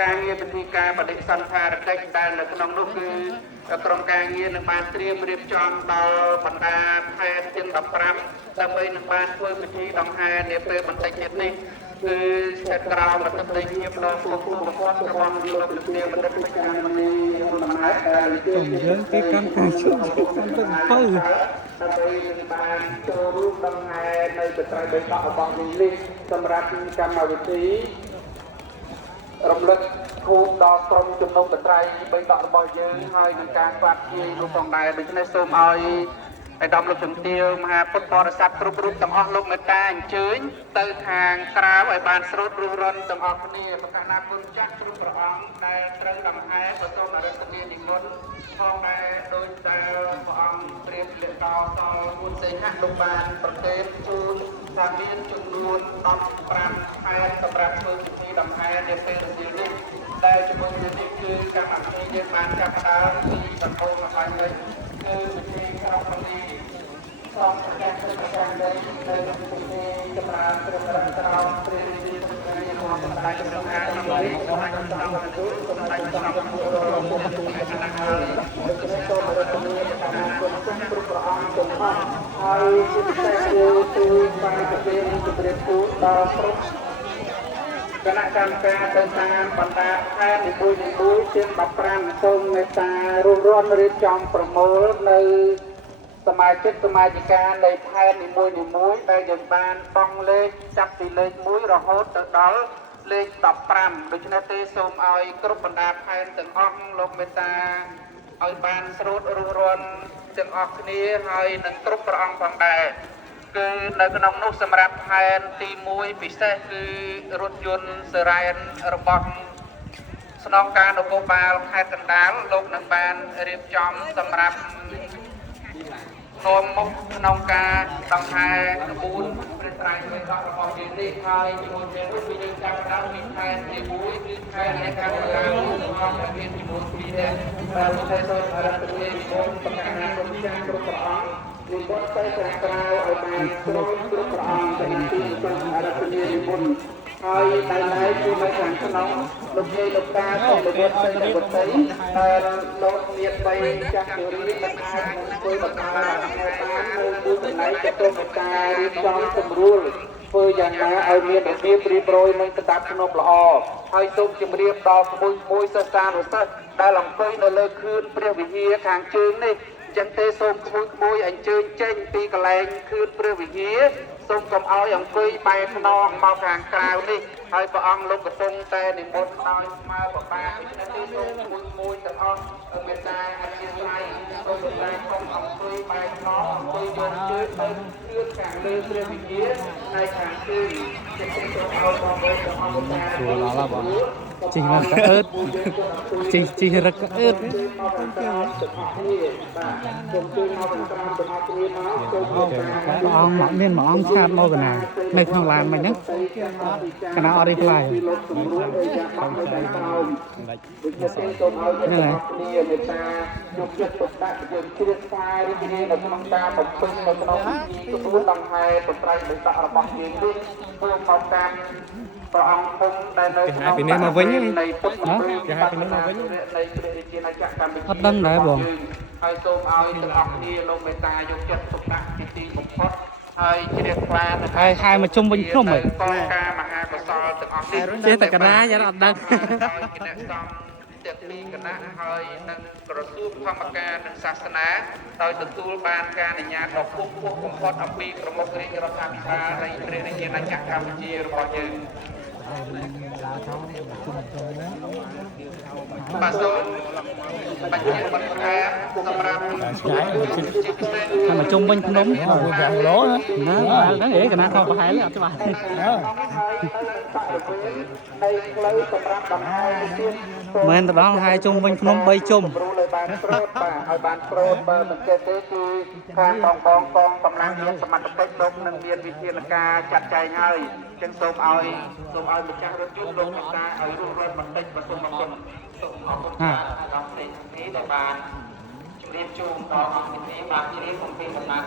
ការងារពិធីការបដិសណ្ឋារកិច្ចដែលនៅក្នុងនោះគឺក្រុមការងារនឹងបានត្រៀមរៀបចំដល់បណ្ដាខេត្តទាំង15ដើម្បីនឹងបានធ្វើពិធីដង្ហែនាពេលបន្តិចទៀតនេះគឺស្ថិតក្រោមអធិបតីភាពដ៏ខ្ពង់ខ្ពស់បំផុតរបស់លោកលោកនាយកបណ្ឌិតពេជ្រមនីហ៊ុនម៉ាណែតដែលយើងគេកាន់ការជុំកាន់ទៅដើម្បីនឹងបានចូលរួមដង្ហែនៅបត្រៃបេតករបស់នេះសម្រាប់កម្មវិធីរំលឹកខួបដល់ក្រុមជំនុំបត្រៃបេតករបស់យើងហើយនឹងការស្វាគមន៍លោកផងដែរដូច្នេះសូមឲ្យឯកឧត្តមលោកជំទាវមហាពុទ្ធបរិស័ទគ្រប់រូបទាំងអស់លោកមេត្តាអញ្ជើញទៅខាងក្រៅឲ្យបានស្រូតរុះរន់ទាំងអស់គ្នាប្រកាសណាគុណចាស់គ្រប់ព្រះអង្គដែលត្រូវដង្ហែប្រសូមអរិទ្ធនានិមន្តផងដែរដោយដែលព្រះអង្គព្រាបលិខិតសល់មុនសេហៈលោកបានប្រកេតជូនថាមានចំនួន15ខែសម្រាប់ធ្វើពិធីដង្ហែនាពេលរសៀលនេះដែលជាមួយគ្នានេះគឺកម្មវិធីយើងបានចាប់ផ្ដើមពីសម្ពោធម្ខាងនេះគឺពិធីក្រុមនេះសូមប្រកាសប្រកាសដីនៅពិធីចម្រើនព្រះរតនត្រង់ព្រះរាជាសម្ដែងរបស់សម្ដេចព្រះអង្គហើយសម្ដេចព្រះអង្គសម្ដេចព្រះអង្គសម្ដេចព្រះអង្គរបស់ព្រះអង្គហើយដូច្នេះសូមរតនាតាមគុណចាស់គ្រប់ព្រះអង្គទាំងអស់ហើយជាពិសេសគឺបានប្រគេនជម្រាបជូនដល់ក្រុមគណៈកម្មការទៅតាមបណ្ដាខេត្តនីមួយៗជាង15សូមមេត្តារួមរន់រៀបចំប្រមូលនៅសមាជិកសមាជិកានៃខេត្តនីមួយៗដែលយើងបានបង់លេខចាប់ពីលេខ1រហូតទៅដល់លេខ15ដូច្នេះទេសូមឲ្យគ្រប់បណ្ដាខេត្តទាំងអស់លោកមេត្តាឲ្យបានស្រូតរុះរន់ទាំងអស់គ្នាហើយនឹងគ្រប់ព្រះអង្គផងដែរគឺនៅក្នុងនោះសម្រាប់ផែនទី1ពិសេសគឺរថយន្តសេរ៉ែនរបស់ស្នងការនគរបាលខេត្តកណ្ដាលលោកនឹងបានរៀបចំសម្រាប់នាំមុខក្នុងការដង្ហែក្បួនព្រះត្រៃបិដករបស់យើងនេះហើយជាមួយគ្នានោះយើងចាប់ផ្ដើមពីខែទី1គឺខែនៃកម្មការរបស់ព្រះមានចំនួន2នាក់ដែលតែសូមអរគុណនិមន្តប្រកាសណាគុណចាស់គ្រប់ព្រះអង្គនិមន្តទៅខាងក្រៅឲ្យបានស្រូបគ្រប់ព្រះអង្គទៅទីសូមអរគុណនិមន្តហើយតែឡើយគឺនៅខាងក្នុងលោកយាយលោកតាសូមលោកសេនវតីដែលលោកមាន3ចាស់ជរាមិនអាចធ្វើដំណើរបាននៅទីកន្លែងទទួលមេត្តារៀបចំសម្រួលធ្វើយ៉ាងណាឲ្យមានរបៀបរៀបរយនិងកតាប់ភ្នំល្អហើយសូមជម្រាបដល់ក្មួយសិស្សានុសិស្សដែលអង្គុយនៅលើខឿនព្រះវិហារខាងជើងនេះចឹងទេសូមក្មួយអញ្ជើញចេញពីកន្លែងខឿនព្រះវិហារសូមកុំឲ្យអង្គុយបែរខ្នងមកខាងក្រៅនេះហើយព្រះអង្គលោកកំពុងតែនិមន្តដោយស្មើប្របាដូច្នេះទេសូមមួយទាំងអស់មេត្តាអធិស្ឋានសូមតែកុំអង្គុយបែរខ្នងអង្គុយយកជើងទៅខឿនខាងលើព្រះវិហារហើយខាងជើងជាសូមឲ្យបងប្អូនទាំងអស់មេត្តាស្រួលឡាបងជីងរកអឺតជីរកអឺតព្រះអង្គមកមានមួយអង្គឆាតមកកណានៅក្នុងឡានមិញហ្នឹងកណាអត់រីផ្លាយហ្នឹងហើយមេត្តាយកចិត្តទុកដាក់យើងជ្រៀតខ្សែរីករាយនៅក្នុងការបំពេញនៅក្នុងពិធីក្បួនដង្ហែបត្រៃបិដករបស់យើងនេះធ្វើមកតាមព្រះអង្គគង់ដែលនៅក្នុងពីនេះមកវិញនៃពុទ្ធសាសនាពីនេះមកវិញនៃព្រះរាជាណាចក្រកម្ពុជាអត់ដឹងដែរបងហើយសូមឲ្យទាំងអស់គ្នាលោកមេត្តាយកចិត្តទុកដាក់ពីទីបំផុតហើយជ្រះថ្លាទៅហើយមកជុំវិញភ្នំហីកងការមហាកុសលទាំងអស់នេះចេះតែកណាយ៉ាងអត់ដឹងហើយគណៈសំទាំងពីរគណៈហើយនឹងក្រសួងធម្មការនិងសាសនាដោយទទួលបានការអនុញ្ញាតដ៏ខ្ពស់បំផុតអំពីប្រមុខរាជរដ្ឋាភិបាលនៃព្រះរាជាណាចក្រកម្ពុជារបស់យើងបាទសូមបញ្ជាក់បន្ថែមសម្រាប់តែមកជុំវិញភ្នំយ៉ាងឡូណាហ្នឹងឯងកណាខំប្រហែលអត់ច្បាស់នៃផ្លូវសម្រាប់ដំណើរទៀតមិនទៅដល់ហើយជុំវិញភ្នំ3ជុំឲ្យបានស្រូតបាទឲ្យបានស្រូតបើមិនចេះទេគឺខាងបងកងកម្លាំងមានសមត្ថកិច្ចលោកនឹងមានវិធានការចាត់ចែងហើយចឹងសូមឲ្យម្ចាស់រថយន្តលោកមេត្តាឲ្យរួសរាល់បន្តិចបើសូមអរគុណដល់ផ្សេងនេះដែលបានជម្រាបជូនដល់អង្គពិធីបានជ្រាបអំពីដំណើរ